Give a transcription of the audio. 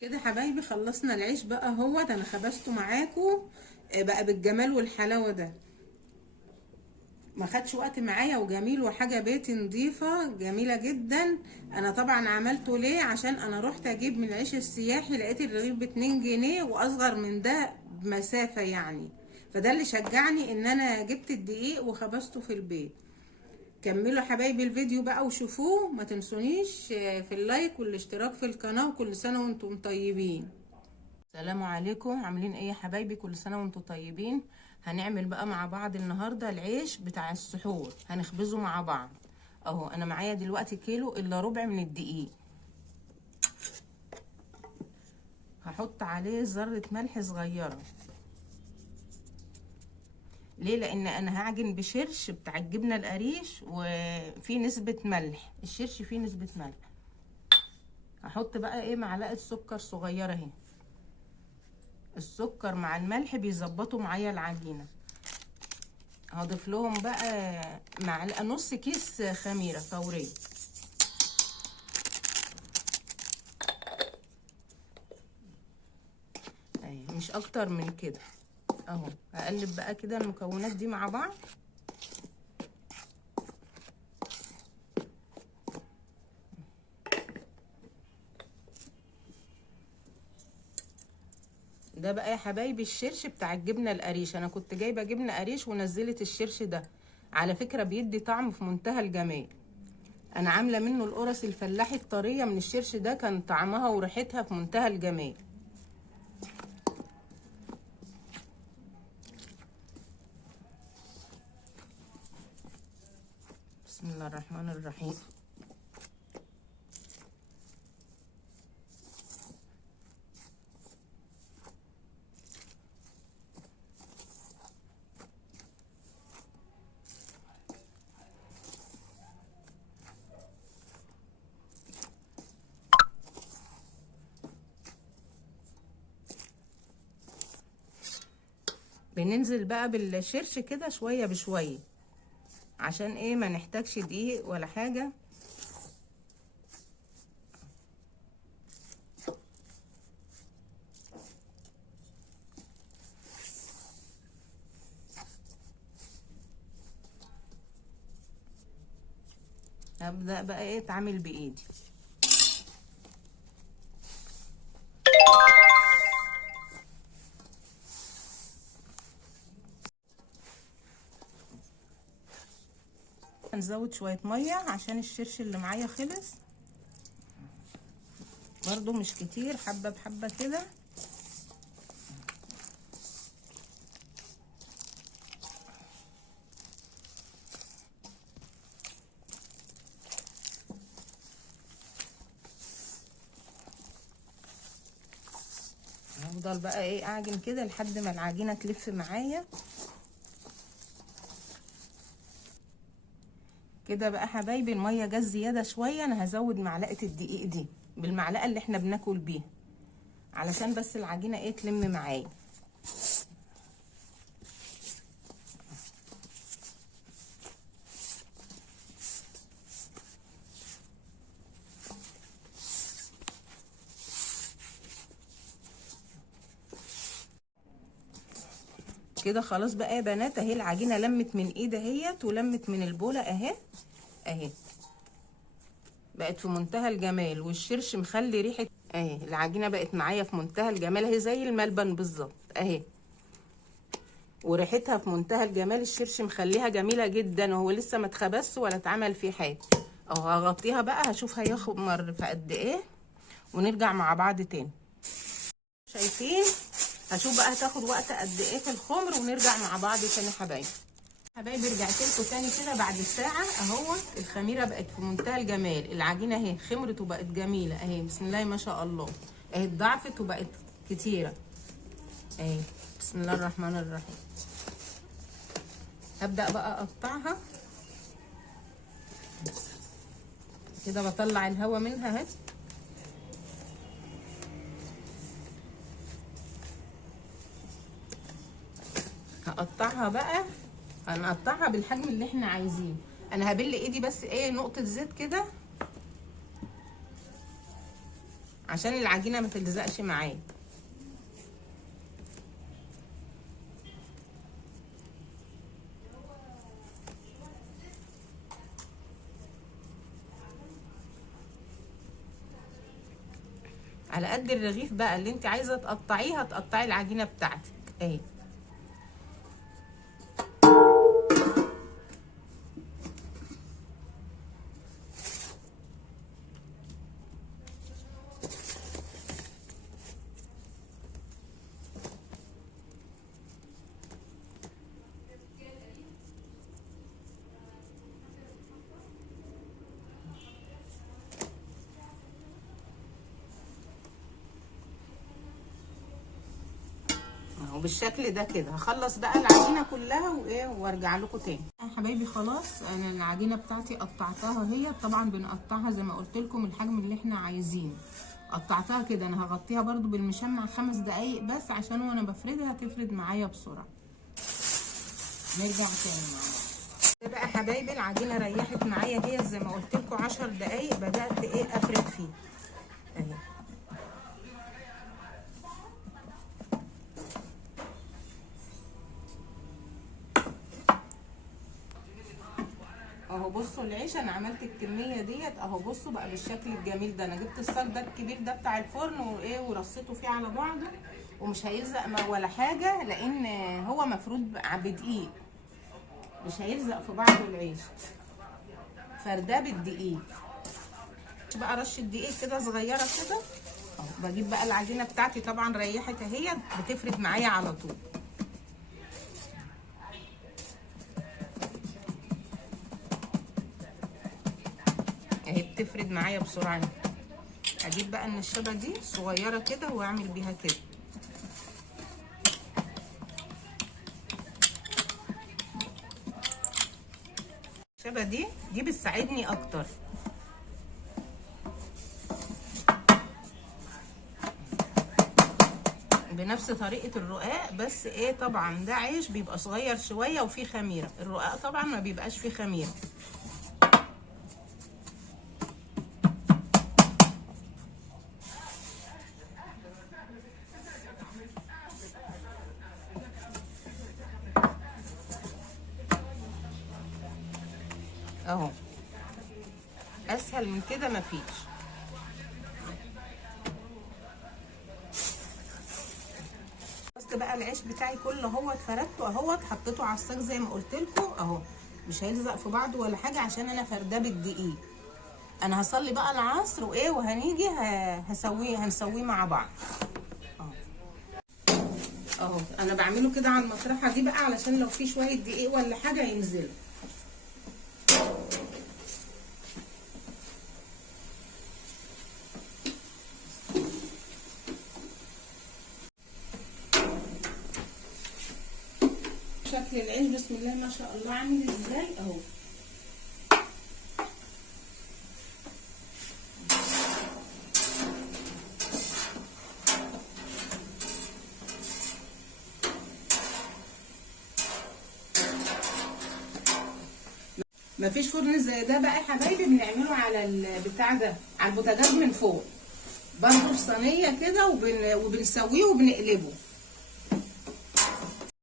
كده حبايبي خلصنا العيش بقى، هو ده انا خبزته معاكم بقى بالجمال والحلاوه ده. ما خدش وقت معايا وجميل وحاجه بيتي نظيفه جميله جدا. انا طبعا عملته ليه؟ عشان انا رحت اجيب من العيش السياحي لقيت الرغيف ب2 جنيه واصغر من ده بمسافه يعني. فده اللي شجعني ان انا جبت الدقيق وخبزته في البيت. كملوا حبايبي الفيديو بقى وشوفوه، ما تنسونيش في اللايك والاشتراك في القناه، وكل سنه وانتم طيبين. السلام عليكم، عاملين ايه يا حبايبي؟ كل سنه وانتم طيبين. هنعمل بقى مع بعض النهارده العيش بتاع السحور، هنخبزه مع بعض. اهو انا معايا دلوقتي كيلو الا ربع من الدقيق. هحط عليه ذره ملح صغيره. ليه؟ لان انا هعجن بشرش بتاع الجبنه القريش وفي نسبه ملح، الشرش فيه نسبه ملح. هحط بقى ايه معلقه سكر صغيره اهي. السكر مع الملح بيظبطوا معايا العجينه. هضيف لهم بقى معلقه نص كيس خميره فوريه. اهي مش اكتر من كده. اهو هقلب بقى كده المكونات دي مع بعض. ده بقى يا حبايبي الشرش بتاع الجبنه القريش. انا كنت جايبه جبنه قريش ونزلت الشرش ده، على فكره بيدي طعم في منتهى الجمال. انا عامله منه القرص الفلاحي الطريه من الشرش ده، كان طعمها وريحتها في منتهى الجمال. بسم الله الرحمن الرحيم. بننزل بقى بالشرش كده شويه بشويه، عشان ايه؟ ما نحتاجش دقيق ولا حاجه. هبدأ بقى ايه اتعامل بايدي. هنزود شوية مية عشان الشرش اللي معايا خلص، برضو مش كتير، حبة بحبة كده. هفضل بقى ايه اعجن كده لحد ما العجينة تلف معايا كده. بقى حبايبي المية جت زيادة شوية، انا هزود معلقة الدقيق دي بالمعلقة اللي احنا بناكل بيها، علشان بس العجينة ايه تلم معايا. كده خلاص بقى يا بنات، اهي العجينة لمت من ايدي اهيت ولمت من البولة اهي. اهي بقت في منتهى الجمال، والشرش مخلي ريحة. اهي العجينة بقت معايا في منتهى الجمال اهي، زي الملبن بالظبط اهي، وريحتها في منتهى الجمال. الشرش مخليها جميلة جدا، وهو لسه ما اتخبزش ولا اتعمل فيه حاجة. اهو هغطيها بقى، هشوف هيخمر في قد ايه ونرجع مع بعض تاني. شايفين؟ هشوف بقى هتاخد وقت قد ايه في الخمر ونرجع مع بعض تاني. حبايبي رجعت لكم تاني كده بعد ساعه. اهو الخميره بقت في منتهى الجمال، العجينه اهي خمرت وبقت جميله اهي، بسم الله ما شاء الله. اهي اتضاعفت وبقت كتيره اهي، بسم الله الرحمن الرحيم. هبدا بقى اقطعها كده، بطلع الهواء منها اهي. هقطعها بقى، هنقطعها بالحجم اللي احنا عايزينه. انا هبل ايدي بس ايه نقطه زيت كده عشان العجينه ما تلزقش معايا. على قد الرغيف بقى اللي انت عايزه تقطعيه هتقطعي العجينه بتاعتك اهي. وبالشكل ده كده هخلص بقى العجينه كلها وايه وارجع لكم تاني. يا حبايبي خلاص انا العجينه بتاعتي قطعتها، هي طبعا بنقطعها زي ما قلت لكم الحجم اللي احنا عايزينه. قطعتها كده، انا هغطيها برده بالمشمع 5 دقايق بس عشان وانا بفردها تفرد معايا بسرعه. نرجع تاني مع بعض. كده بقى حبايبي العجينه ريحت معايا هي زي ما قلت لكم 10 دقايق، بدات ايه افرد فيه اهي. اهو بصوا العيش انا عملت الكميه ديت اهو. بصوا بقى بالشكل الجميل ده. انا جبت الصاج ده الكبير ده بتاع الفرن وايه ورصيته فيه على بعضه، ومش هيلزق ولا حاجه لان هو مفروض بدقيق، مش هيلزق في بعضه العيش. فرداه بالدقيق بقى، رشه دقيق كده صغيره كده اهو. بجيب بقى العجينه بتاعتي طبعا ريحت اهي، بتفرد معايا على طول اهي، بتفرد معايا بسرعه. اجيب بقى النشابه دي صغيره كده واعمل بيها كده. النشابه دي بتساعدني اكتر. بنفس طريقه الرقاق، بس ايه طبعا ده عيش بيبقى صغير شويه وفيه خميره، الرقاق طبعا ما بيبقاش فيه خميره. اهو اسهل من كده مفيش. بس بقى العيش بتاعي كله اهوت فردته اهوت، حطيته على الصاج زي ما قلت لكم اهو، مش هيلزق في بعضه ولا حاجه عشان انا فرداه بالدقيق. انا هصلي بقى العصر وايه وهنيجي هنسويه مع بعض اهو. انا بعمله كده على المطرحه دي بقى علشان لو في شويه دقيق ولا حاجه ينزلوا. شكل العيش بسم الله ما شاء الله عامل ازاي اهو. مفيش فرن زي ده بقى يا حبايبي، بنعمله على البتاع ده على البوتاجاز من فوق برضه في صينيه كده وبنسويه وبنقلبه.